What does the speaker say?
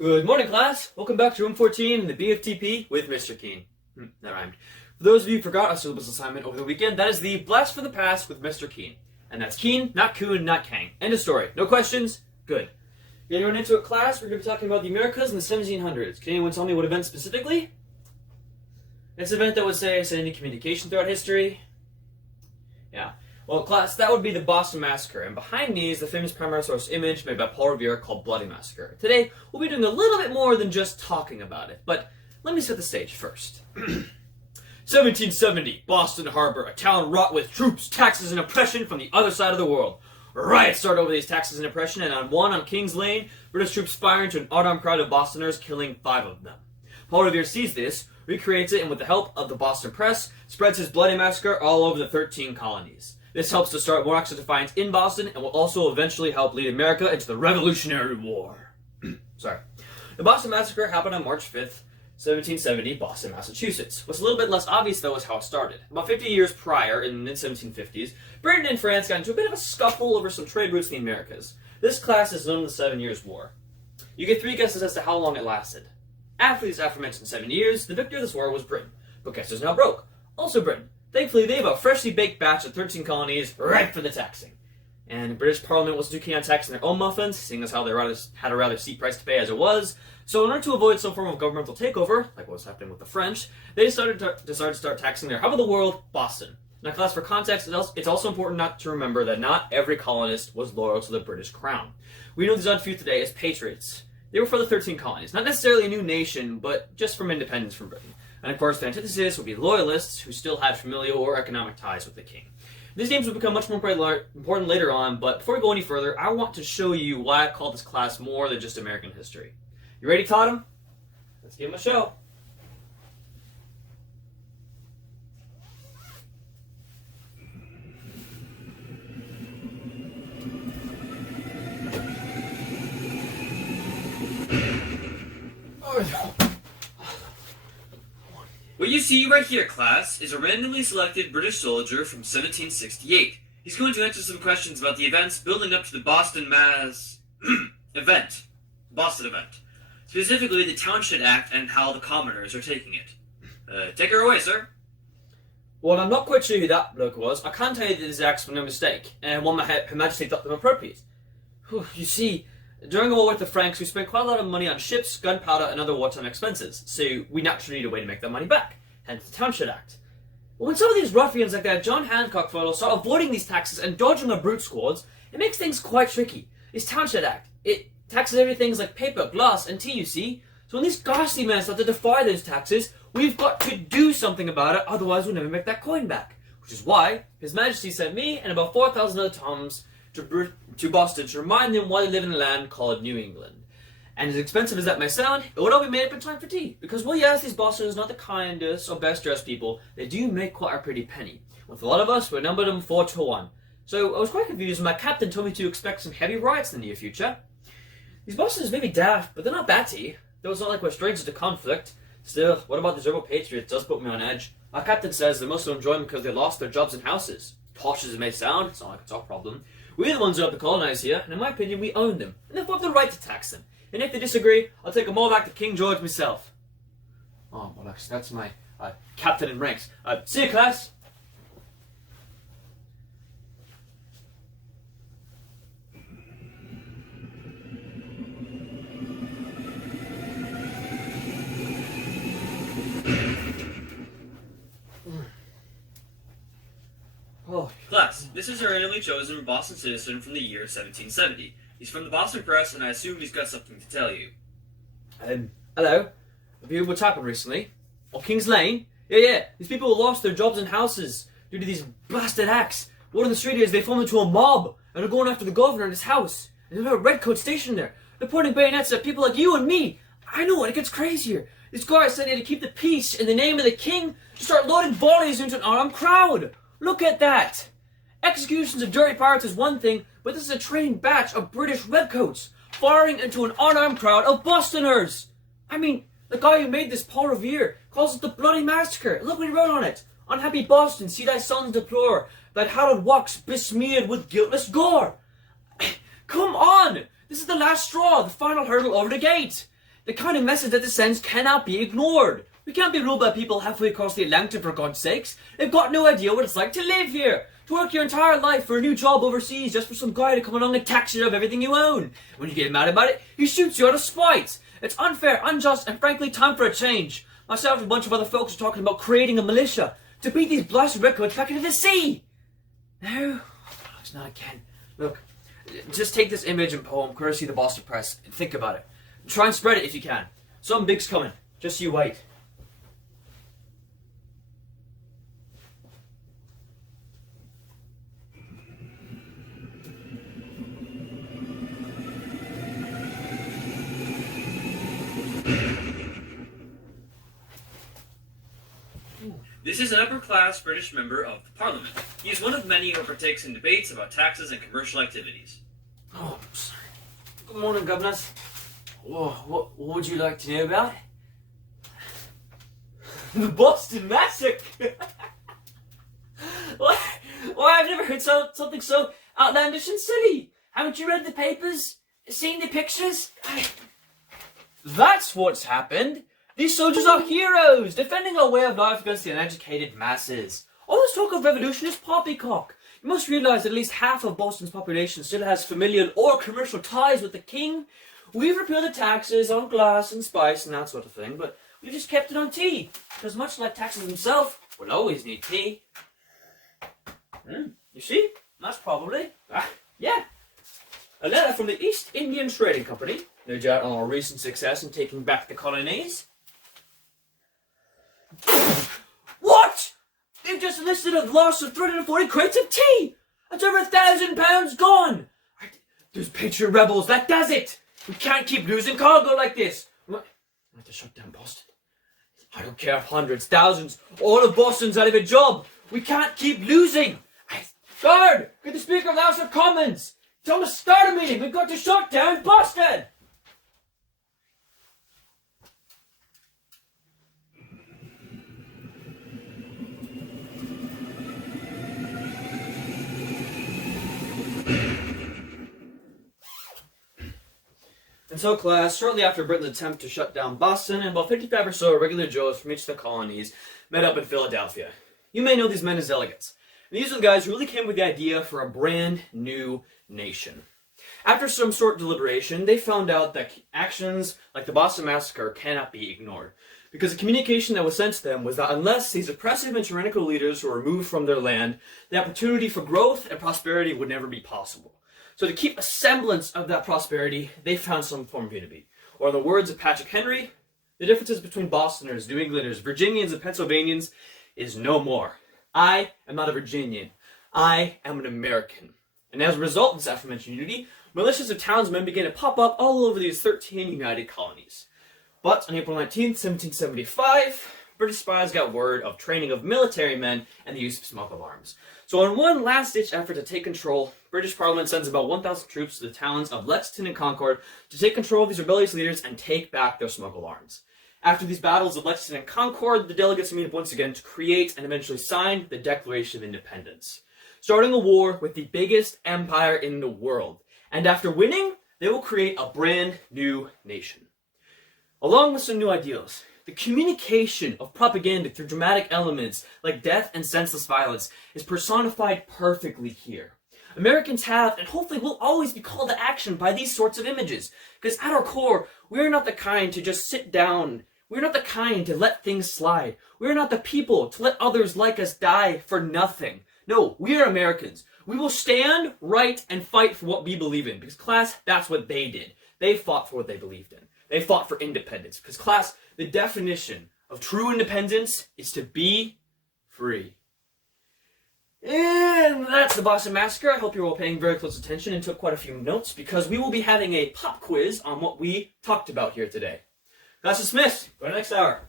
Good morning, class. Welcome back to room 14 in the BFTP with Mr. Kuehn. That rhymed. For those of you who forgot a syllabus assignment over the weekend, that is the Blast for the Past with Mr. Kuehn. And that's Kuehn, not Kuhn, not Kang. End of story. No questions? Good. Getting right into it, class, we're going to be talking about the Americas in the 1700s. Can anyone tell me what event specifically? It's an event that would say any communication throughout history. Yeah. Well, class, that would be the Boston Massacre, and behind me is the famous primary source image made by Paul Revere called Bloody Massacre. Today, we'll be doing a little bit more than just talking about it, but let me set the stage first. 1770, Boston Harbor, a town wrought with troops, taxes, and oppression from the other side of the world. Riots start over these taxes and oppression, and on King's Lane, British troops fire into an unarmed crowd of Bostoners, killing 5 of them. Paul Revere sees this, recreates it, and with the help of the Boston press, spreads his Bloody Massacre all over the 13 colonies. This helps to start more acts of defiance in Boston and will also eventually help lead America into the Revolutionary War. Sorry. The Boston Massacre happened on March 5th, 1770, Boston, Massachusetts. What's a little bit less obvious, though, is how it started. About 50 years prior, in the mid-1750s, Britain and France got into a bit of a scuffle over some trade routes in the Americas. This class is known as the 7 Years' War. You get 3 guesses as to how long it lasted. After these aforementioned 7 years, the victor of this war was Britain. But guess who's now broke? Also Britain. Thankfully, they have a freshly baked batch of 13 colonies ripe for the taxing. And the British Parliament was too keen on taxing their own muffins, seeing as how they had a rather steep price to pay as it was. So in order to avoid some form of governmental takeover, like what was happening with the French, they decided to start taxing their hub of the world, Boston. Now, class, for context, it's also important not to remember that not every colonist was loyal to the British crown. We know these odd few today as patriots. They were for the 13 colonies, not necessarily a new nation, but just from independence from Britain. And of course, the antithesis would be loyalists who still had familial or economic ties with the king. These names will become much more important later on, but before we go any further, I want to show you why I call this class more than just American history. You ready, Totem? Let's give him a show. What you see right here, class, is a randomly selected British soldier from 1768. He's going to answer some questions about the events building up to the Boston event. Boston event. Specifically, the Townshend Act and how the commoners are taking it. Take her away, sir. Well, I'm not quite sure who that bloke was. I can tell you that these acts were no mistake, and one Her Majesty thought them appropriate. You see, during the war with the Franks, we spent quite a lot of money on ships, gunpowder, and other wartime expenses, so we naturally need a way to make that money back, hence the Townshend Act. But when some of these ruffians like that John Hancock fellow start avoiding these taxes and dodging the brute squads, it makes things quite tricky. This Townshend Act, it taxes everything like paper, glass, and tea, you see. So when these ghastly men start to defy those taxes, we've got to do something about it, otherwise we'll never make that coin back. Which is why His Majesty sent me and about 4,000 other Toms to Boston to remind them why they live in a land called New England. And as expensive as that may sound, it would all be made up in time for tea. Because, well, yes, these Bostoners are not the kindest or best dressed people, they do make quite a pretty penny. With a lot of us, we numbered them 4 to 1. So I was quite confused when my captain told me to expect some heavy riots in the near future. These Bostoners may be daft, but they're not batty. Though it's not like we're strangers to conflict. Still, what about these rebel patriots does put me on edge. My captain says that most of them joined because they lost their jobs and houses. Harsh as it may sound, it's not like it's our problem. We're the ones who have to colonize here, and in my opinion, we own them, and therefore have the right to tax them. And if they disagree, I'll take them all back to King George myself. Oh, well, that's my captain in ranks. See you, class. Oh. Class, this is our randomly chosen Boston citizen from the year 1770. He's from the Boston Press, and I assume he's got something to tell you. Hello. Have you heard what's happened recently? On King's Lane? Yeah. These people lost their jobs and houses due to these blasted acts. Word on the street is they formed into a mob, and are going after the governor and his house. And there's a redcoat stationed there. They're pointing bayonets at people like you and me. I know it gets crazier. These guys said they had to keep the peace in the name of the king to start loading volleys into an armed crowd. Look at that! Executions of dirty pirates is one thing, but this is a trained batch of British redcoats firing into an unarmed crowd of Bostoners! I mean, the guy who made this, Paul Revere, calls it the Bloody Massacre. Look what he wrote on it. Unhappy Boston, see thy sons deplore, that hallowed walks besmeared with guiltless gore. Come on! This is the last straw, the final hurdle over the gate. The kind of message that this sends cannot be ignored. We can't be ruled by people halfway across the Atlantic, for God's sakes. They've got no idea what it's like to live here. To work your entire life for a new job overseas just for some guy to come along and tax you of everything you own. When you get mad about it, he shoots you out of spite. It's unfair, unjust, and frankly time for a change. Myself and a bunch of other folks are talking about creating a militia to beat these blasted records back into the sea. No, it's not again. Look, just take this image and poem, courtesy of the Boston Press, and think about it. Try and spread it if you can. Something big's coming. Just you wait. This is an upper-class British member of the Parliament. He is one of many who partakes in debates about taxes and commercial activities. Oh, sorry. Good morning, governors. Whoa, what would you like to know about? The Boston Massacre! What? Why, I've never heard something so outlandish and silly. Haven't you read the papers? Seen the pictures? That's what's happened. These soldiers are heroes, defending our way of life against the uneducated masses. All this talk of revolution is poppycock. You must realise that at least half of Boston's population still has familial or commercial ties with the king. We've repealed the taxes on glass and spice and that sort of thing, but we've just kept it on tea, because much like taxes themselves, we'll always need tea. You see? That's probably, yeah, a letter from the East Indian Trading Company, no doubt on our recent success in taking back the colonies. What? They've just listed a loss of 340 crates of tea! That's over £1,000 gone! Those patriot rebels, that does it! We can't keep losing cargo like this! We have to shut down Boston. I don't care if hundreds, thousands, all of Boston's out of a job! We can't keep losing! Guard! Get the Speaker of the House of Commons! Tell him to start a meeting! We've got to shut down Boston! And so, class, shortly after Britain's attempt to shut down Boston, and about 55 or so regular Joes from each of the colonies met up in Philadelphia. You may know these men as delegates. And these are the guys who really came with the idea for a brand new nation. After some short deliberation, they found out that actions like the Boston Massacre cannot be ignored. Because the communication that was sent to them was that unless these oppressive and tyrannical leaders were removed from their land, the opportunity for growth and prosperity would never be possible. So to keep a semblance of that prosperity, they found some form of unity. Or in the words of Patrick Henry, the differences between Bostoners, New Englanders, Virginians, and Pennsylvanians is no more. I am not a Virginian. I am an American. And as a result of this aforementioned unity, militias of townsmen began to pop up all over these 13 united colonies. But on April 19th, 1775, British spies got word of training of military men and the use of smuggled arms. So in one last-ditch effort to take control, British Parliament sends about 1,000 troops to the towns of Lexington and Concord to take control of these rebellious leaders and take back their smuggled arms. After these battles of Lexington and Concord, the delegates meet up once again to create and eventually sign the Declaration of Independence, starting a war with the biggest empire in the world. And after winning, they will create a brand new nation. Along with some new ideals, the communication of propaganda through dramatic elements like death and senseless violence is personified perfectly here. Americans have, and hopefully will always be called to action by these sorts of images. Because at our core, we're not the kind to just sit down. We're not the kind to let things slide. We're not the people to let others like us die for nothing. No, we are Americans. We will stand right and fight for what we believe in. Because class, that's what they did. They fought for what they believed in. They fought for independence. Because class, the definition of true independence is to be free. And that's the Boston Massacre. I hope you're all paying very close attention and took quite a few notes, because we will be having a pop quiz on what we talked about here today. Class dismissed. Go to the next hour.